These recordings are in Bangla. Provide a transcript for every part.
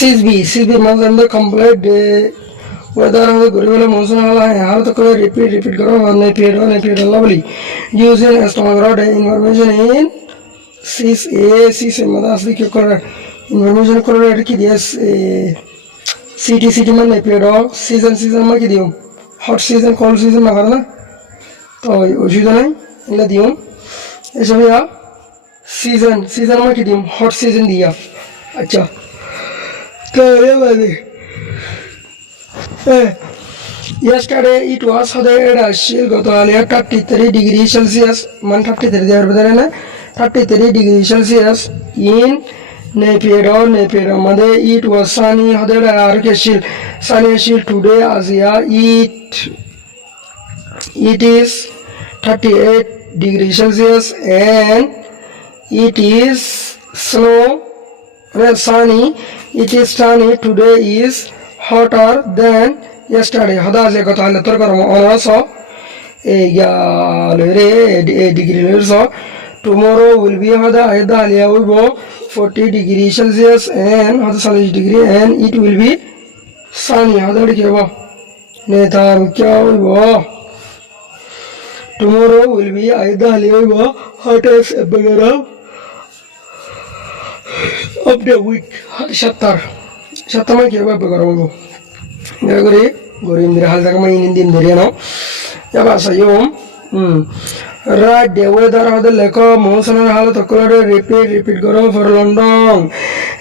সিজবি মানে কমপ্লিট ডে ওয়েদার হবে ঘুরে গেলে মৌসুম হলা হাল তো করে রিপিট করো নেপিড আল্লাহ বলি ইউজিং স্ট্রং ইনফরমেশন ইন সিস মানে আসলে কি করে ইনফরমেশন করে এটা কি দিয়ে সিটি মানে নেপিড সিজন মানে কি দিও হট সিজন কোল্ড সিজন না না তো অসুবিধা নাই এগুলো দিও এসব ইয়া সিজন মানে কি দিও হট সিজন দিয়া আচ্ছা তো এবারে yesterday it was Huddersfield gotali 33 degree Celsius man 33 there bedare na 33 degree Celsius in Napier made it was sunny Huddersfield sunny today Asia it is 38 degree Celsius and it is sunny it is sunny today is hotter than yesterday hada je kotha hale tor karo ono so ya lere degree lere so tomorrow will be hada halia will go 40 degree Celsius and hada 40 degree and it will be sunny hada ke ba ne ta kya ho tomorrow will be halia will go hottest bagara of the week shattar ma ke ba bagara ho Gori indira hal taka mai indin diriano ya basa yom right the weather hada leko monsoon hal tokolore repeat goro for London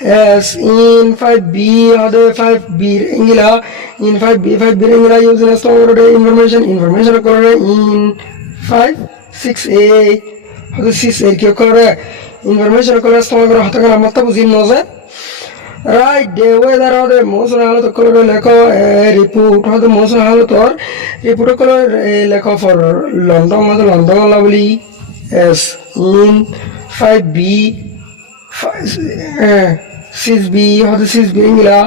as in 5b hada 5b ingila in 5b ingila using store information korore in 6a hada 6a ke korore information korore store hata kana matta buzin noze right the weather of the monsoon halat kolore leko report of the monsoon halat or report kolore leko for London lovely as in 5b 6b of the 6b ingila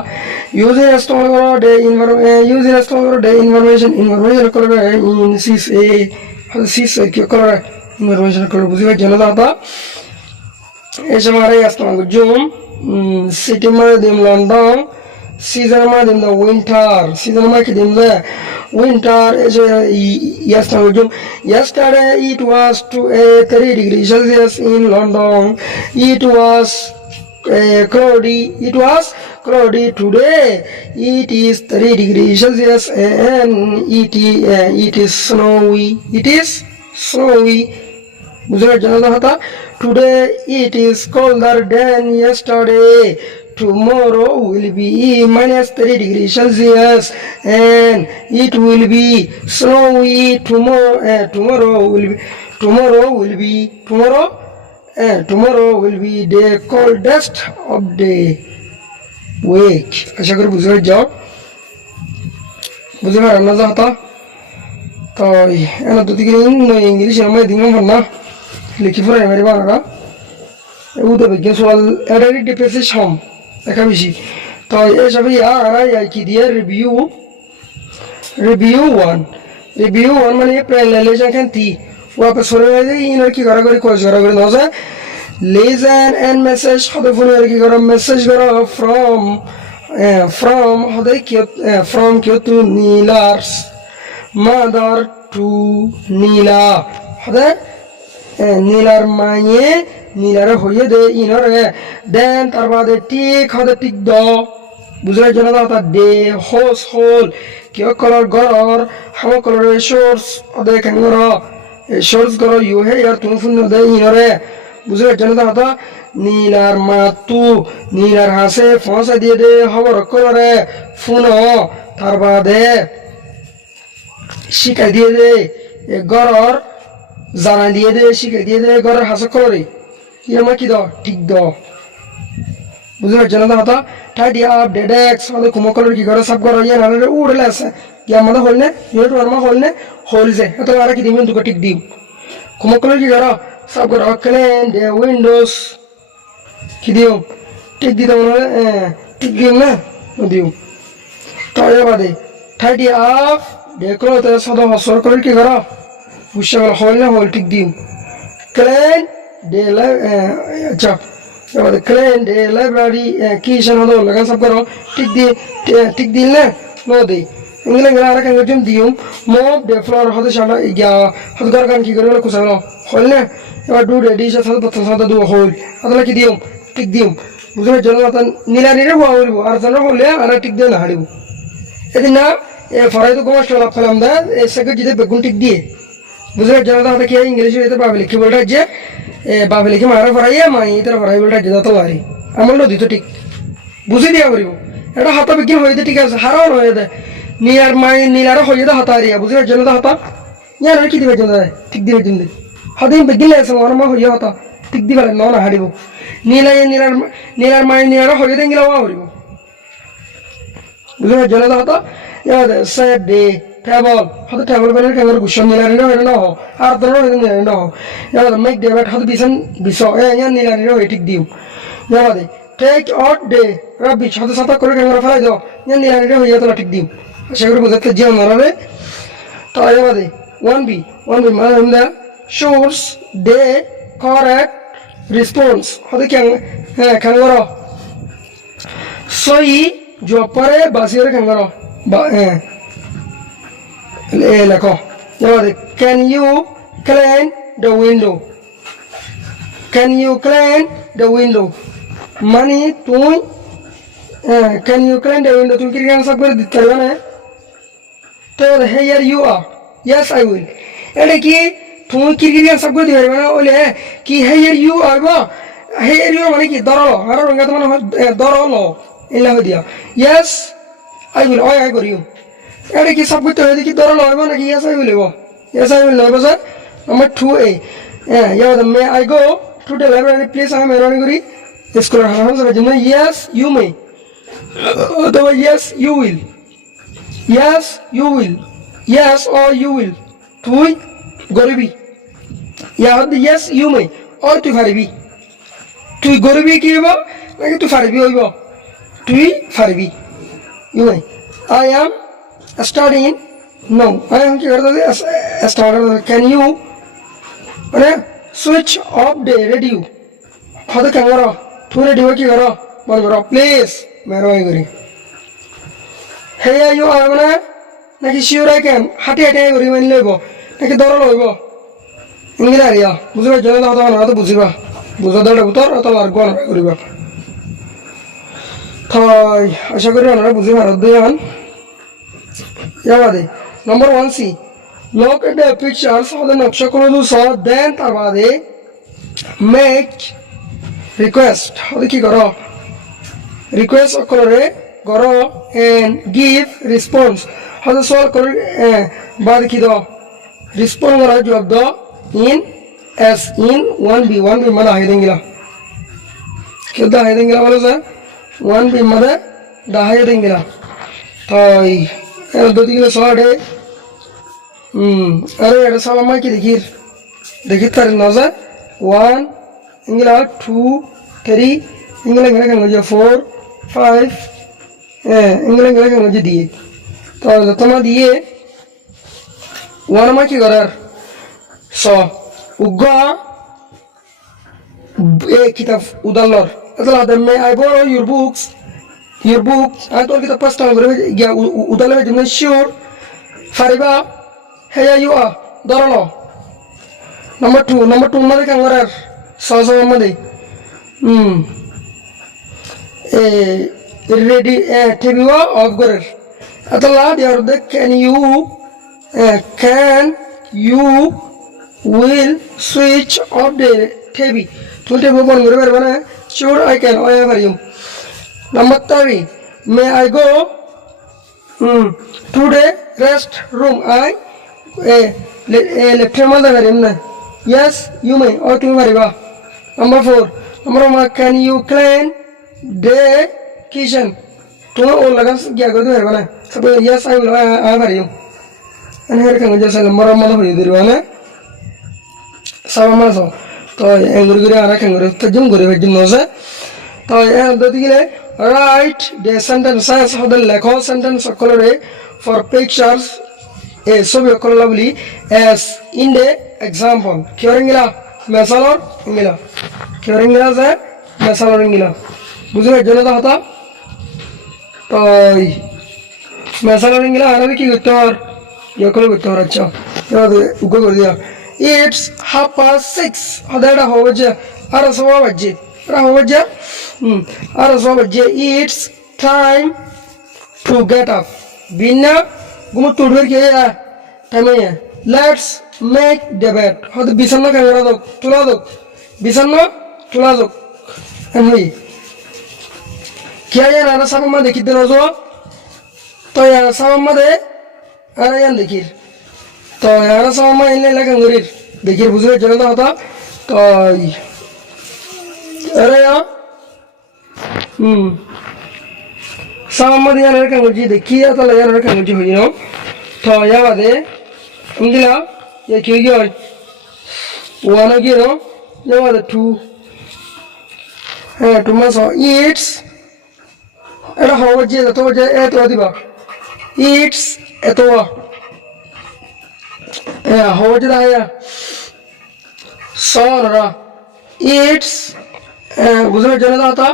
using a stronger day information kolore in 6a of the 6a kolore information kolore buziba jana data এসে মারে আসতাম June city dim London season dim the winter season dim the winter is yesterday it was 30 degrees Celsius in London it was cloudy today it is 30 degrees Celsius and it is snowy বুঝলে জানা হতা today it is colder than yesterday tomorrow will be minus 3 degrees Celsius and it will be snowy tomorrow will be the coldest of the week আশা করি বুঝে যাও বুঝে পারেন না হতা তো এনা দুটি ইংলিশ আমি দিলাম না লিখি পড়ে মেরে বানাটা উদে বিজ্ঞান সওয়াল এডারি ডিপেসে সম দেখা বেশি তো এইসব আর কি দিয়ে রিভিউ 1 মানে প্রেলেলেশন খান তি ওয়াপস সরে যায় ইনর কি করা করে কোজ করা করে নজা লিসেন এন্ড মেসেজ হদে ফোনে কি করা মেসেজ করা from হদে কি from কি টু নীলার্স mother to নীলা হদে নীলার মায়ে নীলারে হইয়ে দে ইনরে দেন তার বাদে টিক হদে টিক দ বুঝলে জানা দাও তা দে হোস হোল কিয় কলর গরর হাম কলর শর্টস হদে কেনর শর্টস গর ইউ হে ইয়ার তুমি ফুন দে ইনরে বুঝলে জানা দাও তা নীলার মাতু নীলার হাসে ফসা দিয়ে দে খবর কলরে ফুন তার বাদে শিকাই দিয়ে দে গরর জানা দিয়ে দে শিখে দিয়ে দে ঘরের হাসা করে ইয়া কি দাও ঠিক দাও বুঝলে জানা দাও তা টাইডি আপ ডেডেক্স আমাদের কুমকলের কি ঘরে সব ঘর ইয়া নালে উড়লে আছে কি আমাদের হলনে ইউট ওয়ারমা হলনে হলছে এত আর কি দিবেন দুটো টিক দিও কুমকলের কি ঘর সব ঘর ক্লিন দে উইন্ডোজ কি দিও টিক দিতে মনে টিক দিও না দিও তাই বাদে টাইডি আপ দেখলো তো সদা হসর করে কি ঘর বুঝা হল না হল ঠিক দিও ক্লিন ডে আচ্ছা আমাদের ক্লেন ডে লাইব্রেরি কি সেন হলো লাগান সব করো টিক দিল না নো দে ইংলা ইংলা আর কাঙ্গ জুম দিউম মোব ডে ফ্লোর হতে শালা ইয়া হত গর গান কি করে কুসালো হল না এবার ডু রেডি সে সাথে পত্র সাথে দু হল আদলা কি দিউম টিক দিউম বুঝলে জনতা নীলা নিরে হওয়া হইব আর জন হলে আর টিক দিয়ে না হারিব এদিন না এ ফরাই তো কমাস লাভ পেলাম দা এ সেকে জিতে বেগুন টিক দিয়ে বুঝলে জনতা হাতে কি ইংলিশ হইতে পাবে লিখি বলটা যে বাপে লিখে মারা ফরাইয়া মাই ইতার ফরাই বলটা যে যত পারি আমার লো দিত ঠিক বুঝে দিয়া পারিব এটা হাতা বিজ্ঞান হইতে ঠিক আছে হারাও হয়ে দেয় নীলার মাই নীলার হয়ে দে হাতা হারিয়া বুঝলে জনতা হাতা ইয়ার কি দিবে জনতা ঠিক দিবে জন্য হাতে বিজ্ঞান আছে আমার মা হইয়া হাতা ঠিক দিবে না না হারিব নীলার মাই নীলার হয়ে দেন গেলা হারিব বুঝলে জনতা হাতা ইয়ার স্যাড ডে travel hadu travel bane kangar gushon nilani no ho ar dono nilani no ya make debit hadu biso ya nilani no etik diu ya de take out day rubbish hadu sata kore kangar falai do ya nilani no ya tola tik diu সেগুলো বুঝাতে জিও নরবে তো ya de 1b মানে আমরা shows day correct response hadu kangar soi jopare basire kangar ba লেখো can you clean the window can you clean the window মানে তুই can you clean the window তুমি কি আনসার করে দিতে পারবে না তো here you are yes I will এটা কি তুমি কি আনসার করে দিতে পারবে না বলে কি here you are বা here you মানে কি ধরো আর রঙা তো মানে ধরো এলা হই দিয়া yes I will I agree you এটা কি সব করতে হয় কি ধরো লইব নাকি yes I will লইব yes I will লইব sir number 2a may I go to the library please আমি মেরনি করি স্কুলের হারাম স্যার জন্য yes you may অথবা yes you will yes or you will তুই গরিবি yes you may or তুই পারবি তুই গরিবি কি হইব নাকি তুই পারবি হইব তুই পারবি you may I am studying no I am কি করতে start can you মানে switch off the radio হতে কেন করো তুই রেডিও কি করো বল করো প্লিজ মেহরবানি করি হে ইউ আর মানে নাকি শিওর আই ক্যান হাঁটি করি মানি লইব নাকি দর লইব ইংলিশ আরিয়া বুঝিবা জনে হতো না তো বুঝিবা বুঝা দরটা উত্তর অত আর গণ করিবা তাই আশা করি আপনারা বুঝি ভারত দেন यावादे number 1c look at the pictures of the नक्शा को दो सौ then तारवादे make request हद की करो request करे करो and give response हद सवाल करे बाद की दो respond करा जवाब दो in as in 1b माना है देंगे ला क्या दा है देंगे ला बोलो सर 1b माना दा है देंगे ला तो দুটি কিলো শর্টে আরে এটা সব আমার কি দেখি তার নজর 1 ইংলা 2 3 ইংলা কেন 4 5 ইংলা কেন দিয়ে তো তোমার দিয়ে 1 আমার কি করার উগা কিতাব উদালর আসলে আদমে I borrow your books I told you the first time udale jumne sure fariba here you are doralo number 2 made kangarar so made ready tv off gorer atala diar de can you will switch off the tv tunte bobon gore bana sure I can wherever you number 3 may I go to the rest room I left mother yes you may or tu mariba number 4 can you clean the kitchen tu o lagan gya go de bana sab yes I will I for you and here can just number mala hoye dirwana sama so to engurgure ara kan gure tajum gure hejum no sa to do digile write the sentences of the lecture sentence color for pictures a so colorably as in the example kyoringila mesalor ingila kyoringila za মেসাল Rangeela বুঝলে জন্য তো হতা তাই মেসাল রঙিলা আর কি করতে হর ইয়ে করে করতে হর আচ্ছা উগ্র করে দিয়া ইটস 6:30 হদা এটা হবে যে আর সবা বাজে এটা হবে যে আর সবা বাজে it's time to get up বিনা গুমো তুড়বের কে টাইমে লেটস মেক দ্য বেড হয়তো বিছান্ন ক্যামেরা দোক তোলা দোক বিছান্ন তোলা দোক এমনি क्या यार आना सब अम्मा देखी देना जो तो यार सब अम्मा दे अरे यार देखिर तो यार सब अम्मा इन्हें लगे अंगुरीर देखिर बुझे चले तो होता तो अरे यार सब अम्मा दिया लगे अंगुरी देखी या तो लगे लगे अंगुरी हुई ना तो यार बात है इंगिला ये क्यों क्यों वन क्यों ना ये बात है टू है टू में सो इट्स এটা হবে যে এত যে এত দিবা ইটস এত হবে যে আয়া সরা ইটস বুঝলে জন্য দাতা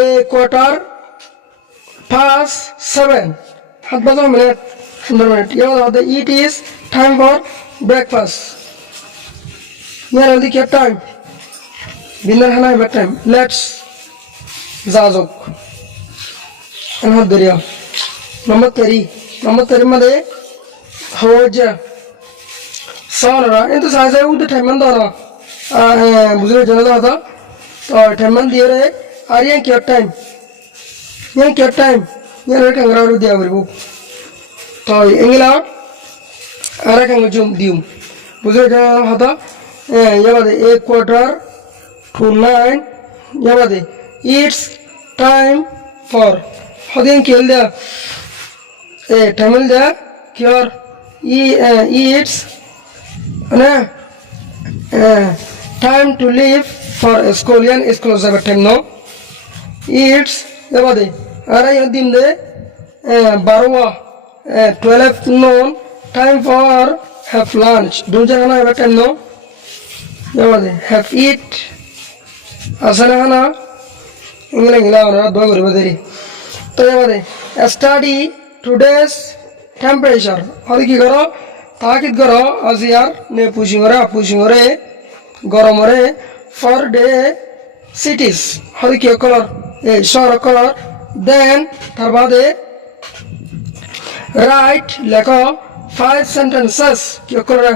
এ কোয়ার্টার 5:07 হাত বাজো মিনিট সুন্দর মিনিট ইয়া দাতা it is time for breakfast ইয়ার অলদি কি টাইম ডিনার খানা এবার টাইম লেটস যাজক এনহাত দরিয়া নম্বর 3 मध्ये হওয়া সারা কিন্তু সাইজ উদ টাইম দরা বুঝলে জানা দাদা তো টাইম দিয়ে রে আর ইয়ান কি টাইম ইয়ান রে কাংরা রু দিয়া বলবো তো এঙ্গলা আর কাং জুম দিউম বুঝলে জানা দাদা ইয়াবাদে 1 quarter to 9 yabade it's time for hodin kelda tamil da cure it's na time to leave for school yan school jaba time no it's yabade ara yadim de 12 noon time for have lunch dunjana na time no yabade have eat আসলে না ইংলা ইংলা আমরা দোয়া করি বাদেরি তো এবারে স্টাডি টুডেস টেম্পারেচার আর কি করো তাকিদ করো আজিয়ার নে পুশিংরে গরমরে ফর ডে সিটিস আর কি কলর এই শহর কলর দেন তার বাদে রাইট লেখো 5 সেন্টেন্সেস কি করে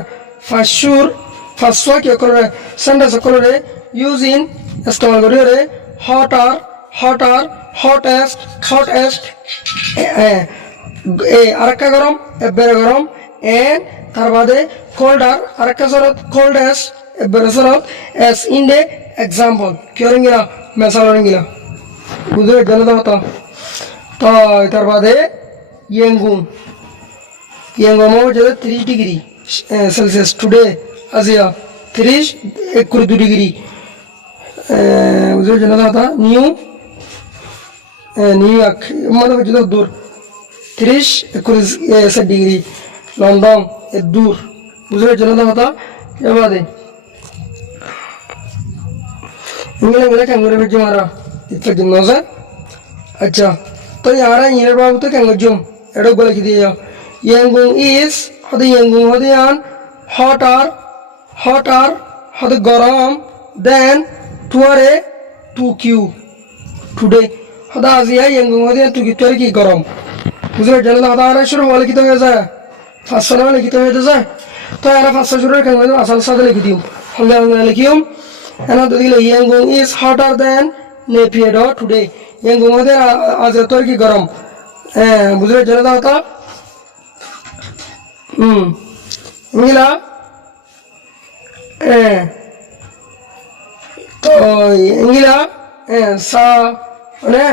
ফার্স্ট কি করে সেন্টেন্স করে using ইস্তেমাল করি রে hotter hottest আরেকটা গরম এবারে গরম এন্ড তার বাদে colder আরেকটা সরত coldest এবারে সরত as in the example কি রঙিলা মেসাল রঙিলা বুঝলে জানা দাও তো তার বাদে ইয়েঙ্গুম হচ্ছে 30 ডিগ্রি সেলসিয়াস টুডে আজিয়া 31 ডিগ্রি বুঝলে জানা দাও নিউ ইয়র্ক মানে হচ্ছে দূর 31 ডিগ্রি লন্ডন এর দূর বুঝলে জানা দাও এবারে इंग्लैंड कैंगरू में जुमारा इतना दिन नौज़ा अच्छा तो यारा इंग्लैंड बाबू तो कैंगरू जुम एडो बोले कि दिया यंगुंग is हद यंगुंग हद यान hotter हद गरम then tuare 2q today हद आजिया यंगुंग हद यान 2q तुरे की गरम मुझे जानना हद आरा शुरू वाले की तो कैसा है फास्ट वाले की तो कैसा है तो यारा फास्ट शुरू कैंगरू असल साथ लेके दियो हमने लेकियों এনা তো দিলে ইয়াঙ্গুং ইজ হটার দেন নেপিয়েডো টুডে ইয়াঙ্গুং মধ্যে আজ তোর কি গরম বুঝলে জানা দাও তো মিলা তো ইংলা সা মানে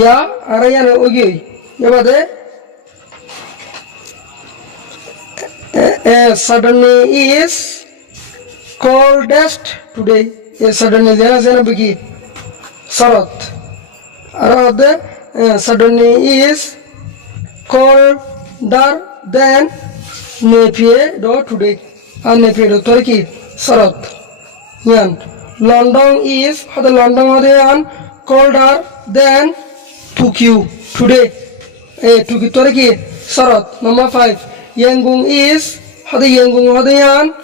ইয়া আর ইয়ান ওগি এবারে suddenly is coldest today ये suddenly देना से ना बिकी शरत और suddenly is colder than Nepie do today and April Turkey Sarat yan London is the London yan colder than Tokyo today Tokyo Turkey Sarat number 5 Yangon is the Yangon yan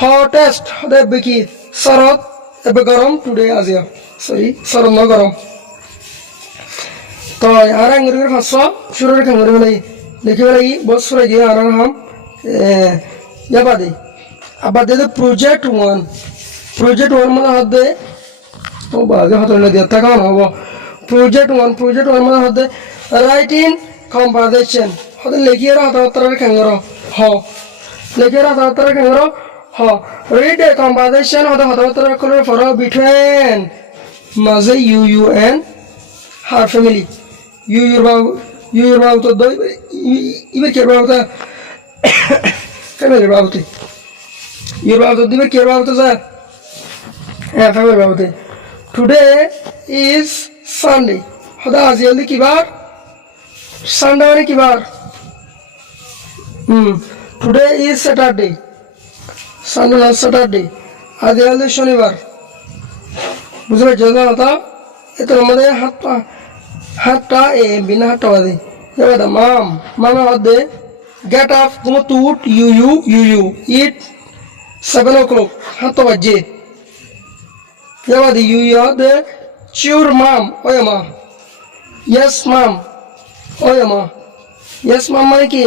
hottest the Biki Sarat garam today Asia sorry Sarat no garam तो यार अंग्रेज़ी का फंसा शुरू रखें अंग्रेज़ी में लेकिन वाली बहुत सारे ये आ रहा हम या बादी अब बात है प्रोजेक्ट वन मतलब हद है वो बात है हतों ने दिया था कौन वो प्रोजेक्ट वन मतलब हद है राइटिंग कंपोजिशन हद लेकिन रहा था तरह कंगरो हाँ लेकिन रहा था तरह कंगरो हाँ रीड कंपोजिशन हद तरह कलर फॉर बिटवीन मजे you and her family you your बाबू तो दो इधर क्या बाबू था family बाबू थे your बाबू तो इधर क्या बाबू तो सा family बाबू थे today is Sunday हदा आज जल्दी की बार Sunday वाले की बार today is Saturday Sunday not Saturday आज जल्दी शनिवार मुझे जल्दी आता इतना मज़े hatta bina hatta wadi yada mama wade get up kuma tut you eat 7 o'clock hatta wajje yada you yada sure mom oyama yes mom oyama yes mom mane ki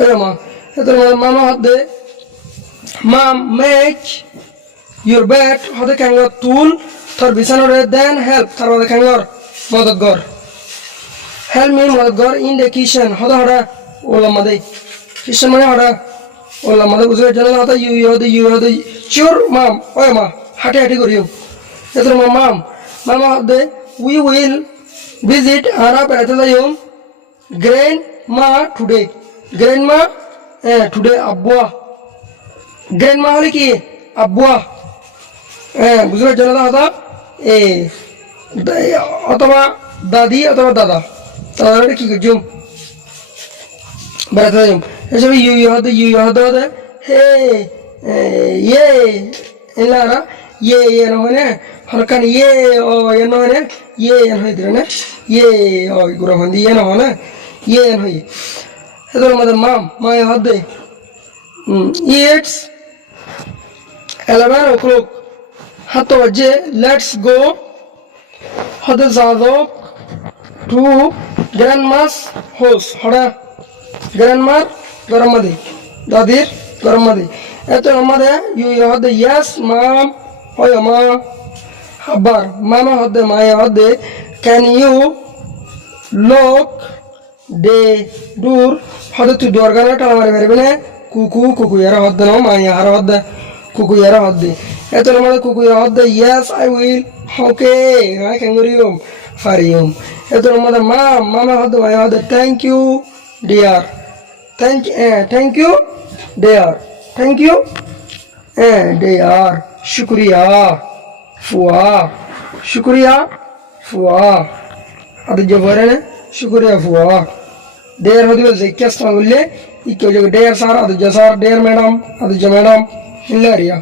oyama eto mama wade mom make your bed hode kanga tool thar bisanore then help thar wade kangor madad gor help me madgar in the kitchen hada ola madai kitchen mane hada ola madai bujhe jana hada you the sure mom oy ma hati koriyo eto mama hade we will visit arab atayum grandma today grandma today abwa grandma hole ki abwa bujhe jana hada অথবা দাদি অথবা দাদা তাহলে কি করছুম বেড়াতে যাম এসব ইউ হতে হে ইয়ে এলারা ইয়ে নহনে হরকান ইয়ে ও এ নহনে ইয়ে হই দিরে না ইয়ে ও গুরা হন্দি ইয়ে নহনে ইয়ে হই এদের মধ্যে মাই হতে ইটস 11 o'clock হাত বাজে let's go hada zadok to grandma's house hada grandma garamadi dadir garamadi eto amade you hada yes mom hoya ma habar mama hada maya hada can you lock the door hada tu door gana tala mare berbene kuku yara hada no maya har hada kuku yara hada eto amade kuku yara hada yes I will okay I can go you for you eto mother mama hadu I had thank you dear thank you dear thank you dear shukriya fuwa adu jabare ne shukriya fuwa dear hadu zekyas magulle ikko jo dear sir adu jasar dear madam adu jo madam illariya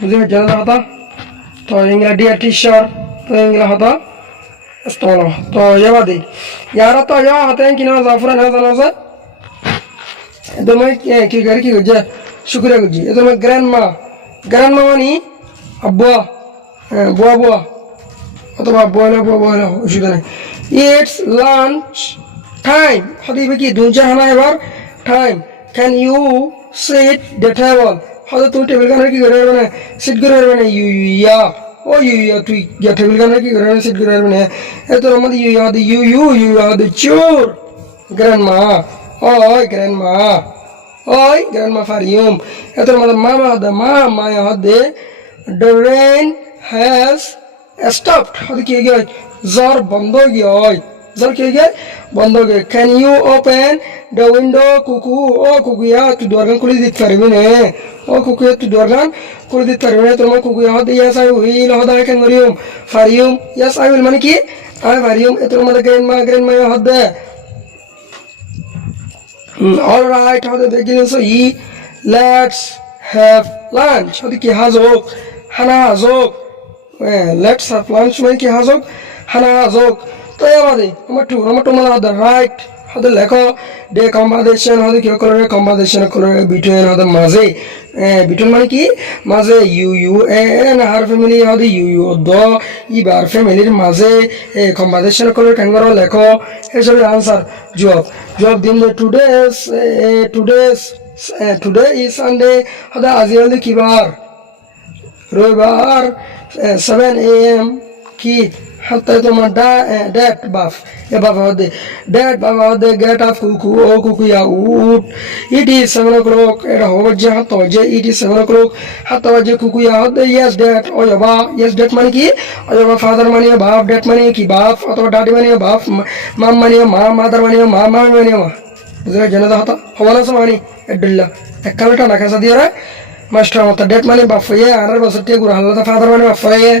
mujhe jana hata तो इंग्लिश डियर टीचर तो इंग्लिश होता इस्तेमाल तो ये बात है यार तो जो आते हैं कि ना ज़ाफ़रान है तो ना तो मैं क्या कर की गुज़र शुक्रिया गुज़ी तो मैं ग्रैंडमा वानी अब्बा बुआ तो अब्बा ना उसी तरह it's lunch time हदी बकी दूसरा हमारे बार time can you sit the table hada tu table kana ki gore bane sit gore bane you ya tu ya table kana ki gore sit gore bane eto amad you ya the sure grandma oi grandma for you eto amad mama ya hade the rain has stopped hadi ki ge zar bando gi oi zar ki ge bando ge can you open the window kuku ya tu dorgan kuli dit paribine kuku ya tu dorgan kuli dit paribine to ma kuku ya hada yes I will hada I can go for you yes I will mane ki I for you eto ma grandma ya hada all right hada begin so let's have lunch hadi ki hazok hana hazok let's have lunch মানে কি hazok hana hazok তো আমাদের আমার টু মানে হদে রাইট হদে লেখো ডে কম্বাইনেশন হদে কি করে কম্বাইনেশন করে বিটুইন হদে মাঝে বিটুইন মানে কি মাঝে ইউ এন আর ফ্যামিলি হদে ইউ দ ইবার ফ্যামিলির মাঝে কম্বাইনেশন করে কেঙ্গর লেখো এসবের আনসার জব দিন টুডে ইজ সানডে হদে আজি হদে কি বার রবিবার 7 AM কি হাতে তোমার ড্যাট বাফ বাবা হদে গেট আপ কুকু ও কুকুয়া উঠ ইট ইজ 7 o'clock এটা হবে যে হাত যে ইট ইজ 7 o'clock হাত বাজে কুকুয়া হদে ইয়েস ড্যাট ওয়বা ইয়েস ড্যাট মানে কি ওয়বা ফাদার মানে বাপ ড্যাট মানে কি বাপ অথবা ডাডি মানে বাপ মাম মানে মা মাদার মানে মা মামি মানে মা বুঝলে জানা হতো হওয়ালা সমানি এডুল্লা এককালটা না কাছে দিয়ে মাস্টার মতো ডেট মানে বাপ হয়ে আর বছর টিয়ে গুড়া হাল্লা ফাদার মানে বাপ হয়ে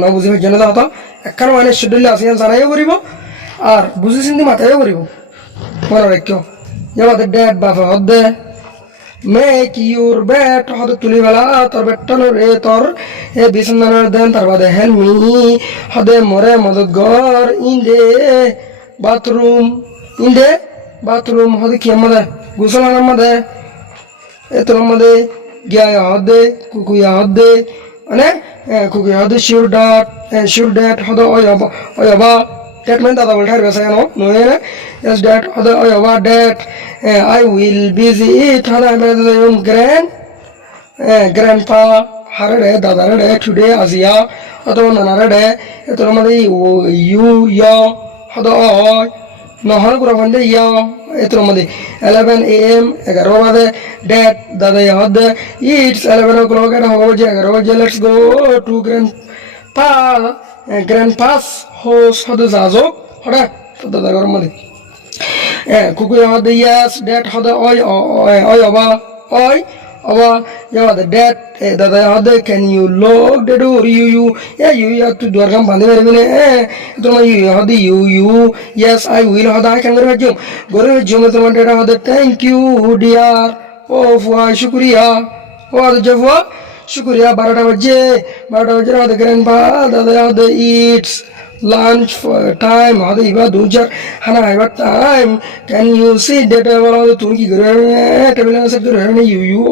ন বুঝিবে জেনে হতো একখান মানে শিডিউল আছে জানাইও করিব আর বুঝি চিন্তি মাথায়ও করিব মনে রাখিও যেমন ডেট বাপ হদে মেক ইউর বেট হদে তুলি বেলা তোর বেটটানো রে তোর বিছানার দেন তার বাদে হেল্প মি হদে মরে মদত গর ইন দে বাথরুম হদে কি আমাদের গোসল আমাদের তোর আমাদের গিয়া হদে কুকুয়া হদে মানে কুকুয়া হদে শিওর ড্যাট হদে ওয়বা ড্যাট মানে দাদা বলতে হারবে কেন নয় না yes dad হদে ওয়বা ড্যাট I will visit হদে আমি grandpa হারে দাদা রে টুডে আজিয়া অথবা নানা রে তোর আমাদের ইউ হদে ওই নহর গুলো বন্ধে এর মধ্যে 11 AM 11 বাজে ড্যাড দাদা হদে ইটস 11 o'clock এটা হবে যে 11 বাজে লেটস গো টু গ্র্যান্ডপাস হাউস হদে যাজো হড়া তো দাদা ঘর মধ্যে কুকু হদে ইয়েস ড্যাড হদে ওই অবা যাওয়াদে ড্যাড দাদা হদে can you lock the door you তুই দরকাম বাঁধে পারবি না তোমার হদে ইউ ইয়েস আই উইল হদে আই ক্যান গরে জমে তোমার ডেটা হদে থ্যাংক ইউ ডিয়ার ও ফুয়া শুক্রিয়া ও হদে যে ফুয়া শুক্রিয়া 12টা বাজে হদে গ্র্যান্ডপা দাদা হদে it's lunch time hade iba dujar hana iba time can you see that wala তুমি কি করে টেবিলে সেট করে রে you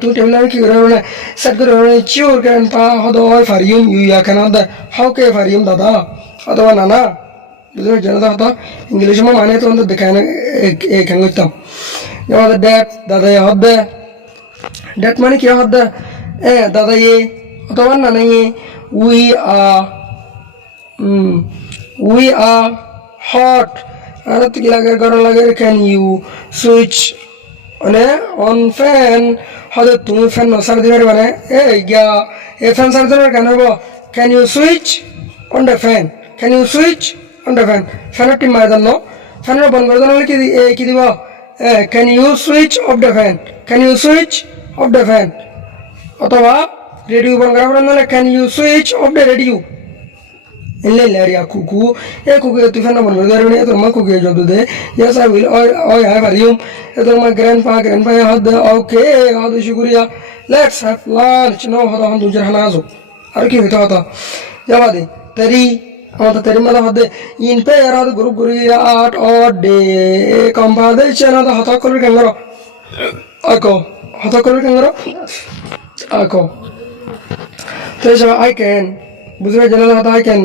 তুমি টেবিলে কি করে রে সেট করে রে চিওর গ্র্যান্ডপা হদে ওই ফারিয়ম ইয়া কেন দা হাউ কে ফারিয়ম দাদা অথবা নানা বুঝলে জানা দাদা ইংলিশ মানে তো দেখায় না কেন করতাম যেমন ড্যাড দাদা হদে ড্যাড মানে কি হদে দাদা অথবা নানা we are hot arat ki lage garo lage can you switch on fan hade তুমি ফ্যান নসার দিবে মানে গিয়া ফ্যান সার দিবে কেন হবো can you switch on the fan fan টি মার দাও ফ্যান বন্ধ করে দাও কি দিব can you switch off the fan অথবা রেডিও বন্ধ করা না can you switch off the radio এলে লারিয়া কুকু তুই ফেনা বন্ধ করে দেবে তোর মা কুকু জব দে yes I will I have a room তোর মা grandpa হদে ওকে হদে শুকরিয়া let's have lunch no হদে হন দুজর হানা আজো আর কি হইতো হতো যাবা দে তেরি আমাদের তেরি মানে হদে ইন পে আর হদে গ্রুপ গুরিয়া আট অর ডে কম্পাদেশন হদে হতা করে কেঙ্গর আকো তো যাবা I can বুঝলে জানা হতো I can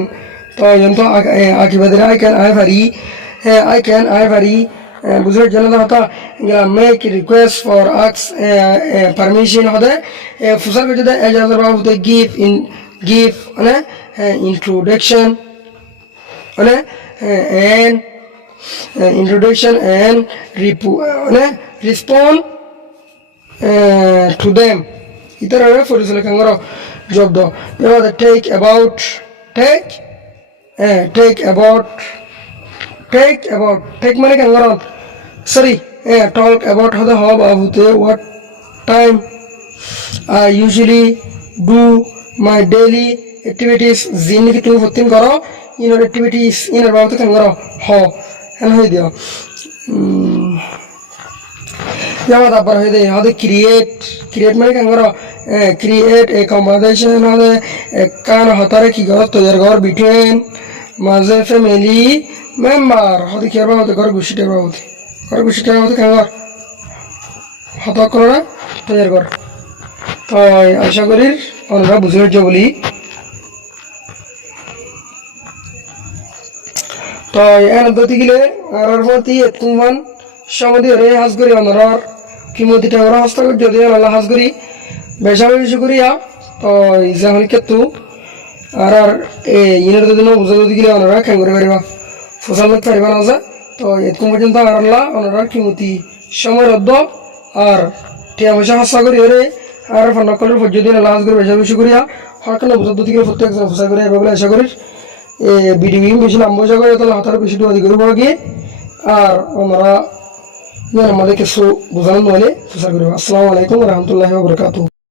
তো যন্ত্র আকিবাদের I can I vary বুঝলে জানা হতো make request for ask permission হদে ফুসার করে দে এজাজত বাবু তে give মানে introduction মানে and respond to them ইতারা ফরিসলে কাঙ্গর job do you know the take about মানে কেন sorry talk about hada how about what time I usually do my daily activities zin ki tu fotin karo in activities in about কেন ho and হই দিও Yama da bar hede hade create মানে কেন করো create a conversation হলে কান হতারে কি করো তৈরি কর between মাঝে ফ্যামিলি মেম্বার হতে কি করবা হতে ঘর গুছিয়ে বাবুতে কেন কর হতা করে তৈরি কর তো আশা করি আমরা বুঝে হচ্ছে বলি তো এর দতি গিলে আর প্রতি তুমান সমাধি রে হাজ করি অনরার কিমতিটা আমরা হস্ত করি যদি আল্লাহ হাজ করি বেশি করিয়া তো ইজা হল কেতু আর ইনের দিন বুঝা যদি গিলে অনরা কেন করে পারিবা ফসল করতে পারিবা না যা তো এরকম পর্যন্ত আর আল্লাহ অনরার কিমতি সময় রদ্দ আর টিয়া পয়সা হস্ত করি রে আর ফনকলের পর্যদিন আল্লাহ হাজ করি বেশি করিয়া হরকান বুঝা যদি গিলে প্রত্যেকজন ফসা করে এভাবে আশা করি ভিডিও বেশি লম্বা জায়গা তাহলে হাতার বেশি দোয়া দিকে পড়া গিয়ে আর আমরা আমাদের কিছু বোঝানো নইলে প্রচার করি আসসালামু আলাইকুম রহমতুল্লাহ বরকাতু